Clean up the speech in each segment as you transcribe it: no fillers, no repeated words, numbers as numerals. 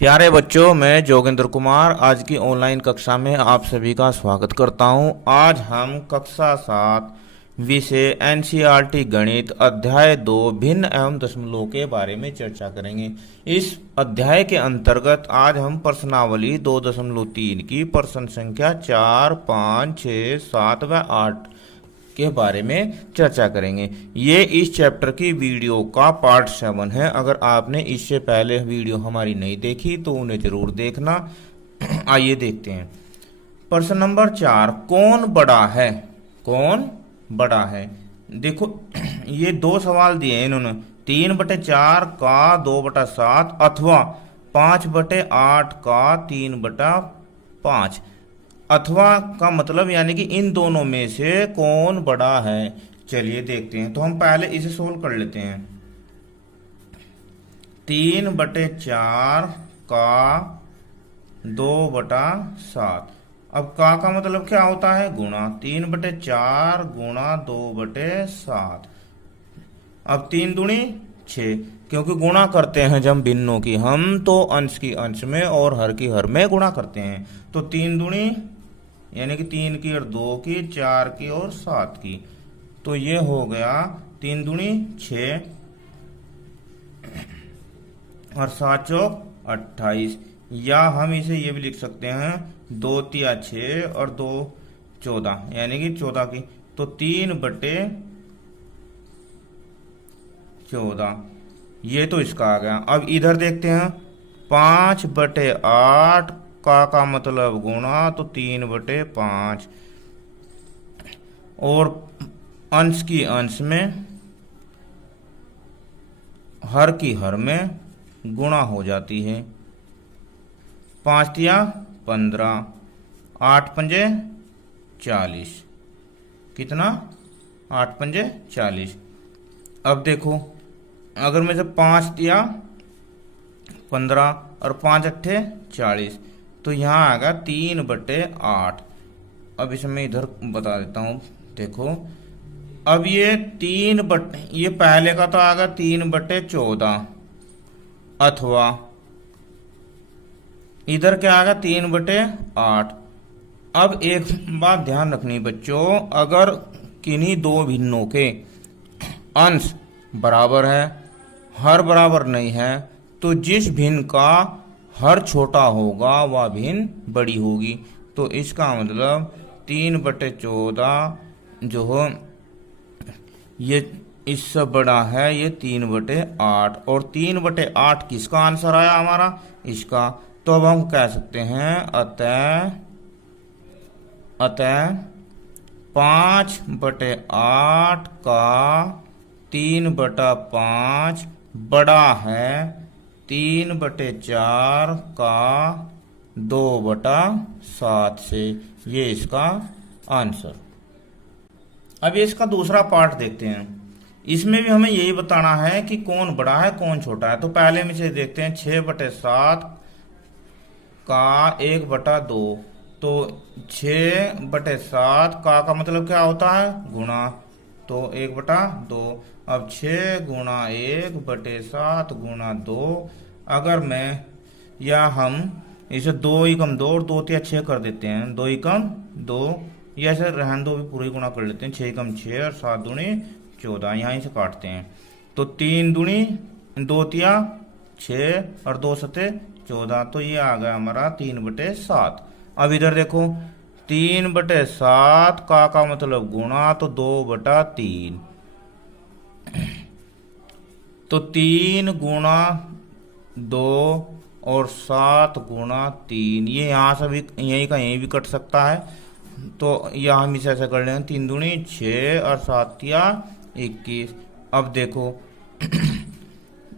प्यारे बच्चों, मैं जोगेंद्र कुमार आज की ऑनलाइन कक्षा में आप सभी का स्वागत करता हूं। आज हम कक्षा 7 विषय एनसीईआरटी गणित अध्याय 2 भिन्न एवं दशमलव के बारे में चर्चा करेंगे। इस अध्याय के अंतर्गत आज हम प्रश्नावली 2.3 की प्रश्न संख्या 4, 5, 6, 7 व 8 के बारे में चर्चा करेंगे। ये इस चैप्टर की वीडियो का पार्ट 7 है। अगर आपने इससे पहले वीडियो हमारी नहीं देखी तो उन्हें जरूर देखना। आइए देखते हैं। प्रश्न नंबर 4, कौन बड़ा है? कौन बड़ा है? देखो ये दो सवाल दिए हैं इन्होंने, 3/4 का 2/7 अथवा 5/8 का 3/5। अथवा का मतलब यानी कि इन दोनों में से कौन बड़ा है। चलिए देखते हैं। तो हम पहले इसे सोल्व कर लेते हैं। 3/4 का 2/7। अब का मतलब क्या होता है? गुणा। 3/4 गुणा 2/7। अब 3 दूनी 6, क्योंकि गुणा करते हैं जब भिन्नों की हम तो अंश की अंश में और हर की हर में गुणा करते हैं। तो 3 दूनी यानी कि 3 की और 2 की, 4 की और 7 की। तो ये हो गया 3 दूनी 6 और 7 चौक 28। या हम इसे ये भी लिख सकते हैं 2 तिया 6 और 2 14 यानी कि 14 की। तो 3/14 ये तो इसका आ गया। अब इधर देखते हैं 5/8 का मतलब गुणा, तो 3/5 और अंश की अंश में हर की हर में गुणा हो जाती है। 5 तिया 15, 8 पंजे 40। कितना? 8 पंजे 40। अब देखो, अगर मैं से 5 तिया 15 और 5 अट्ठे 40, तो यहाँ आएगा 3/8। अब इसमें इधर बता देता हूँ। देखो अब ये ये पहले का तो आएगा 3/14 अथवा इधर क्या आएगा 3/8। अब एक बात ध्यान रखनी बच्चों, अगर किन्हीं दो भिन्नों के अंश बराबर है, हर बराबर नहीं है, तो जिस भिन्न का हर छोटा होगा वह भिन्न बड़ी होगी। तो इसका मतलब 3/14 जो हो ये इससे बड़ा है, ये 3/8 और 3/8 किसका आंसर आया हमारा? इसका। तो अब हम कह सकते हैं अतः 5/8 का 3/5 बड़ा है 3/4 का 2/7 से। ये इसका आंसर। अब ये इसका दूसरा पार्ट देखते हैं। इसमें भी हमें यही बताना है कि कौन बड़ा है कौन छोटा है। तो पहले में से देखते हैं 6/7 का 1/2। तो 6/7 का मतलब क्या होता है? गुणा। तो 1/2। अब 6 गुणा 1/7 गुणा 2। अगर मैं या हम इसे 2 एकम 2 और 2 तिया 6 कर देते हैं। 2 एकम 2, या ऐसे रहन दो भी पूरी गुणा कर लेते हैं। 6 एकम 6 और 7 दूनी 14। यहाँ से काटते हैं तो 3 दूनी 2 तिया 6 और 2 सते 14। तो ये आ गया हमारा 3/7। अब इधर देखो 3/7 का मतलब गुणा, तो 2/3। तो 3 गुणा 2 और 7 गुणा 3, ये यहाँ से भी यहीं का यहीं भी कट सकता है। तो यह हम इसे ऐसा कर लेंगे 3 दूनी 6 और 7 तिया 21। अब देखो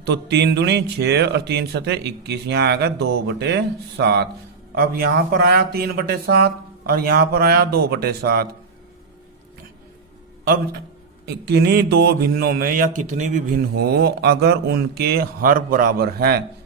तो 3 दूनी 6 और 3 सते 21, यहाँ आएगा 2/7। अब यहाँ पर आया 3/7 और यहाँ पर आया 2/7। अब किन्हीं दो भिन्नों में या कितनी भी भिन्न हो, अगर उनके हर बराबर है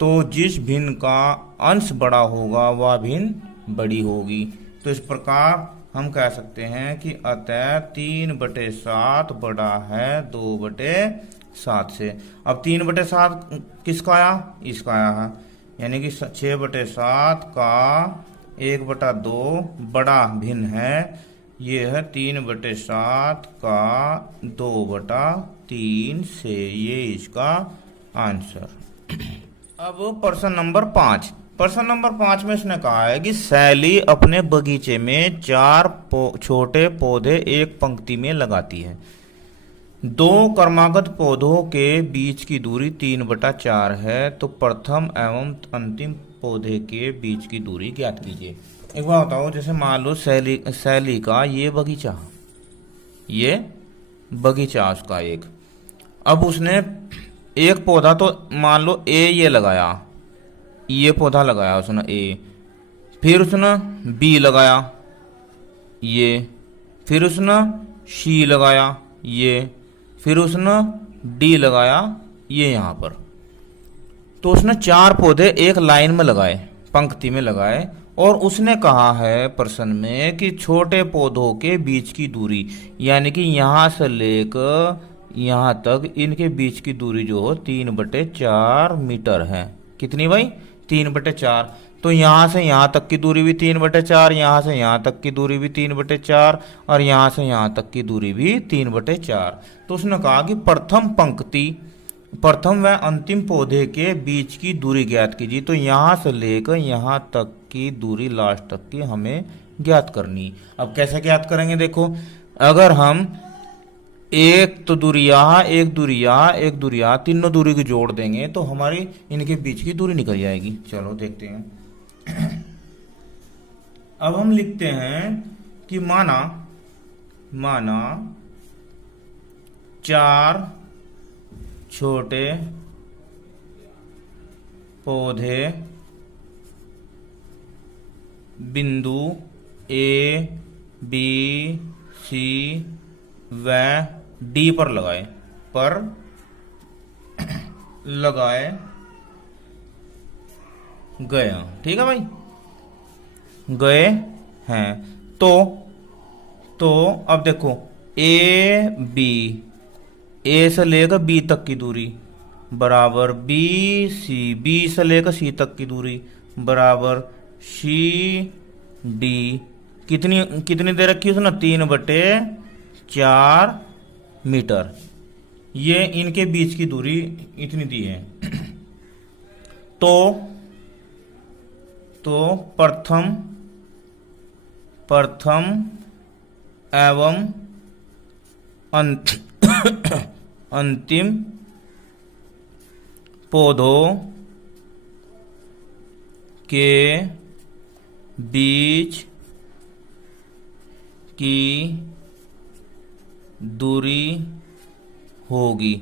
तो जिस भिन्न का अंश बड़ा होगा वह भिन्न बड़ी होगी। तो इस प्रकार हम कह सकते हैं कि अतः 3/7 बड़ा है 2/7 से। अब 3/7 किसका आया? इसका आया है। यानी कि 6/7 का 1/2 बड़ा भिन्न है, ये है 3/7 का 2/3 से, ये इसका आंसर। अब प्रश्न नंबर 5 में इसने कहा है कि सैली अपने बगीचे में 4 छोटे पौधे एक पंक्ति में लगाती है। 2 क्रमागत पौधों के बीच की दूरी 3/4 है, तो प्रथम एवं अंतिम पौधे के बीच की दूरी ज्ञात कीजिए। एक बात बताओ, जैसे मान लो सैली का ये बगीचा उसका एक, अब उसने एक पौधा तो मान लो ये लगाया, ये पौधा लगाया उसने ए, फिर उसने बी लगाया ये, फिर उसने सी लगाया ये, फिर उसने डी लगाया ये यहाँ पर। तो उसने 4 पौधे एक लाइन में लगाए, पंक्ति में लगाए, और उसने कहा है प्रश्न में कि छोटे पौधों के बीच की दूरी, यानी कि यहां से लेकर यहां तक इनके बीच की दूरी जो हो 3/4 मीटर है। कितनी भाई? 3/4। तो यहां से यहां तक की दूरी भी 3/4, यहां से यहां तक की दूरी भी 3/4, और यहां से यहां तक की दूरी भी 3/4। तो उसने कहा कि प्रथम व अंतिम पौधे के बीच की दूरी ज्ञात कीजिए। तो यहां से लेकर यहां तक की दूरी लास्ट तक की हमें ज्ञात करनी। अब कैसे ज्ञात करेंगे? देखो, अगर हम एक तो दूरी यहाँ, एक दूरी यहाँ, एक दूरी यहाँ, तीनों दूरी को जोड़ देंगे तो हमारी इनके बीच की दूरी निकल जाएगी। चलो देखते हैं। अब हम लिखते हैं कि माना 4 छोटे पौधे बिंदु ए, बी, सी व डी पर लगाए गए। ठीक है भाई, गए हैं। तो अब देखो, ए से लेकर बी तक की दूरी बराबर बी से लेकर सी तक की दूरी बराबर सी डी। कितनी दे रखी उसने? 3/4 मीटर। ये इनके बीच की दूरी इतनी दी है। तो प्रथम एवं अंतिम पौधों के बीच की दूरी होगी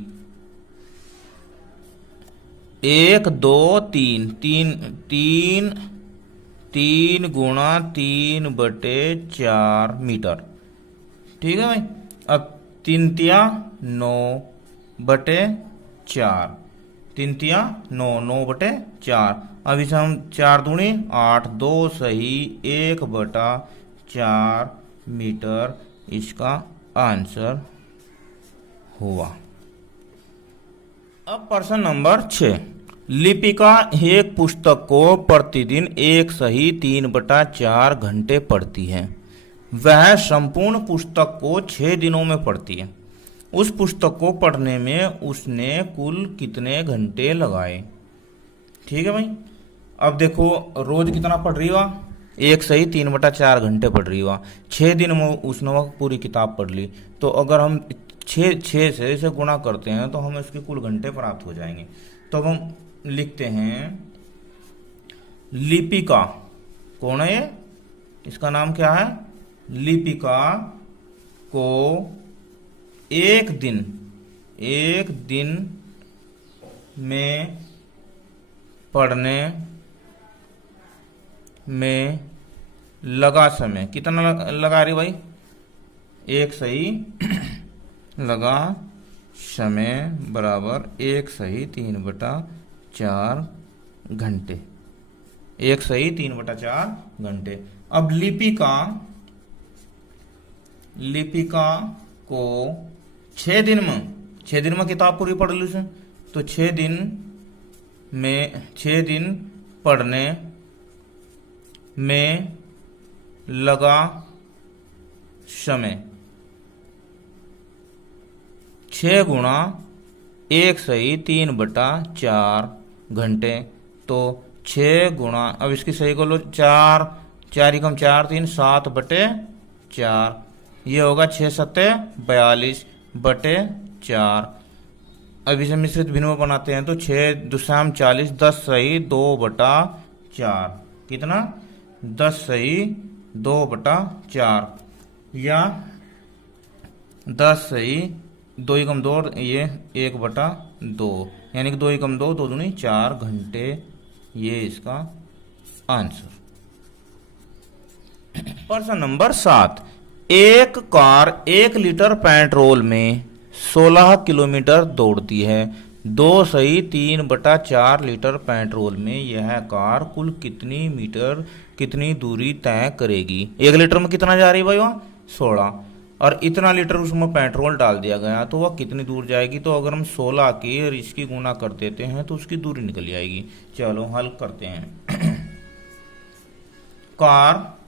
1, 2, 3 गुणा 3/4 मीटर। ठीक है भाई। अब 3×9/4, 9/4। अब इसे हम 4 दूनी 8, 2 सही 1/4 मीटर इसका आंसर हुआ। अब प्रश्न नंबर 6। लिपिका एक पुस्तक को प्रतिदिन 1 सही 3/4 घंटे पढ़ती है। वह संपूर्ण पुस्तक को 6 दिनों में पढ़ती है। उस पुस्तक को पढ़ने में उसने कुल कितने घंटे लगाए? ठीक है भाई। अब देखो, रोज कितना पढ़ रही हुआ? 1 सही 3/4 घंटे पढ़ रही हुआ। 6 दिन में उसने पूरी किताब पढ़ ली। तो अगर हम 6 से इसे गुणा करते हैं तो हमें इसके कुल घंटे प्राप्त हो जाएंगे। तो अब हम लिखते हैं, लिपिका कौन है? इसका नाम क्या है? लिपिका को एक दिन में पढ़ने में लगा समय कितना लगा रही भाई? 1 सही लगा समय बराबर 1 सही 3/4 घंटे। 1 सही 3/4 घंटे। अब लिपिका को 6 दिन में किताब पूरी पढ़ ली उसने। तो 6 दिन पढ़ने में लगा समय 6 गुणा 1 सही 3/4 घंटे। तो 6 गुणा, अब इसकी सही को लो, 4 4 एकम 4 3 7/4, ये होगा 6 सत्ते 42/4। अब इसे मिश्रित भिन्न में बनाते हैं तो 6 दुसाम 40, 10 सही 2/4, कितना 10 सही 2/4, या 10 सही 2 एकम 2, ये 1/2, यानी कि 2 एकम 2, 2 दूनी 4 घंटे, ये इसका आंसर। प्रश्न नंबर 7, एक कार 1 लीटर पेट्रोल में 16 किलोमीटर दौड़ती है। 2 सही 3/4 लीटर पेट्रोल में यह कार कुल कितनी दूरी तय करेगी। 1 लीटर में कितना जा रही है भाई, वहाँ 16, और इतना लीटर उसमें पेट्रोल डाल दिया गया, तो वह कितनी दूर जाएगी। तो अगर हम 16 की और इसकी गुना कर देते हैं तो उसकी दूरी निकल जाएगी। चलो हल करते हैं। कार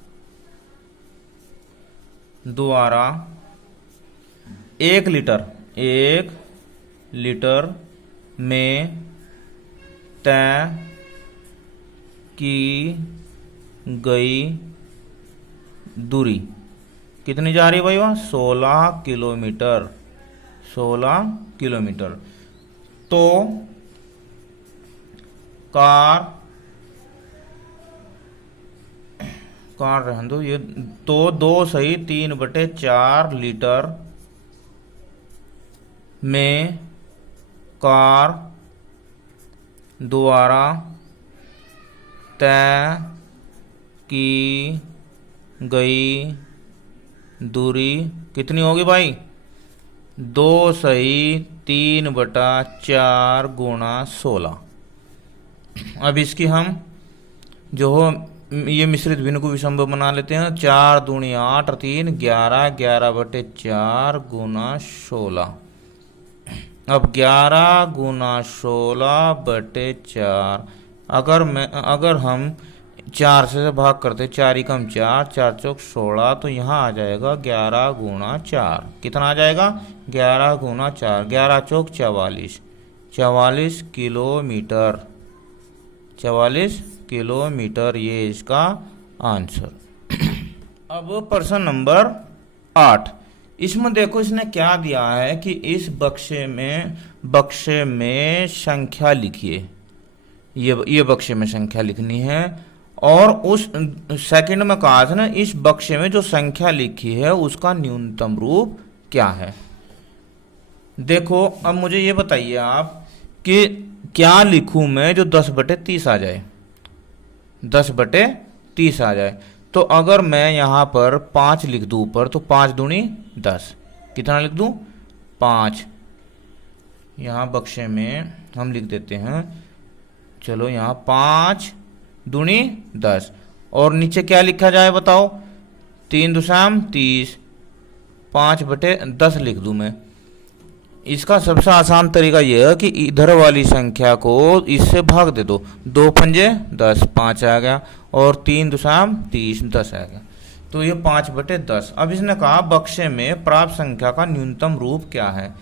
द्वारा 1 लीटर में तय की गई दूरी कितनी जा रही है भाई, वहाँ 16 किलोमीटर। 16 किलोमीटर। तो कार रहने दो ये, तो 2 सही 3/4 लीटर में कार द्वारा तय की गई दूरी कितनी होगी भाई, 2 सही 3/4 गुणा 16। अब इसकी हम जो हो ये मिश्रित भिन्न को विषम बना लेते हैं। 4 दूनी 8 और 3 11, 11/4 गुना 16। अब 11 गुना 16/4, अगर हम 4 से भाग करते, 4 एकम 4, 4 चौक 16, तो यहाँ आ जाएगा 11 गुना 4, कितना आ जाएगा 11 गुना 4, 11 चौक 44, 44 किलोमीटर, 44 किलोमीटर, ये इसका आंसर। अब प्रश्न नंबर 8, इसमें देखो इसने क्या दिया है कि इस बक्से में संख्या लिखिए। ये बक्से में संख्या लिखनी है, और उस सेकंड में कहा था ना, इस बक्से में जो संख्या लिखी है उसका न्यूनतम रूप क्या है। देखो अब मुझे ये बताइए आप कि क्या लिखूं मैं जो 10/30 आ जाए, 10/30 आ जाए। तो अगर मैं यहाँ पर 5 लिख दूं ऊपर, तो 5 दूनी 10, कितना लिख दूं 5। यहाँ बक्से में हम लिख देते हैं, चलो यहाँ 5 दूनी 10, और नीचे क्या लिखा जाए बताओ, 3 दुसाम 30, 5/10 लिख दूं मैं। इसका सबसे आसान तरीका यह है कि इधर वाली संख्या को इससे भाग दे दो, 2 पंजे 10, 5 आ गया, और 3 दुसाम 30, 10 आ गया, तो ये 5/10। अब इसने कहा बक्से में प्राप्त संख्या का न्यूनतम रूप क्या है।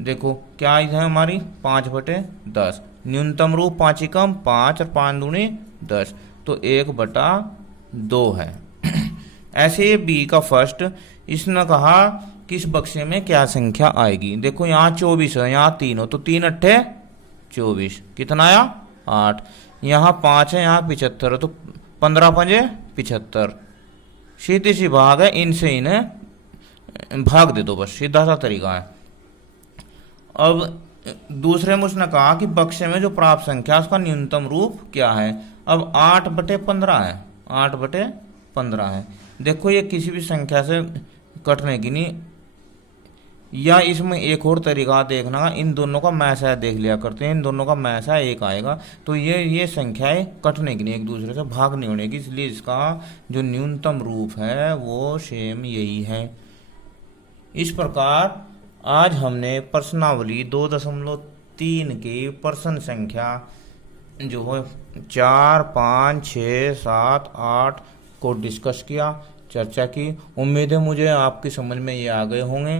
देखो क्या है हमारी 5/10, न्यूनतम रूप 5 एकम 5 और 5 दूनी 10, तो 1/2 है। ऐसे बी का फर्स्ट, इसने कहा किस बक्से में क्या संख्या आएगी। देखो यहाँ 24 है, यहाँ 3 हो, तो 3 अट्ठे 24, कितना आया 8। यहाँ 5 है, यहाँ 75 है, तो 15 पंजे 75, सीधी सी भाग है, इनसे इन्हें भाग दे दो, बस सीधा सा तरीका है। अब दूसरे में उसने कहा कि बक्से में जो प्राप्त संख्या उसका न्यूनतम रूप क्या है। अब 8/15 है, 8/15 है। देखो ये किसी भी संख्या से कटने की नहीं, या इसमें एक और तरीका देखना, इन दोनों का मैसा देख लिया करते हैं, इन दोनों का मैसा एक आएगा, तो ये संख्याएं कटने की नहीं, एक दूसरे से भाग नहीं होने की, इसलिए इसका जो न्यूनतम रूप है वो सेम यही है। इस प्रकार आज हमने प्रश्नावली 2.3 की प्रश्न संख्या जो है 4, 5, 6, 7, 8 को डिस्कस किया, चर्चा की। उम्मीद है मुझे आपकी समझ में ये आ गए होंगे।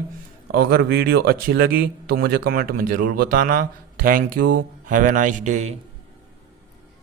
अगर वीडियो अच्छी लगी तो मुझे कमेंट में ज़रूर बताना। Thank you. Have a nice day.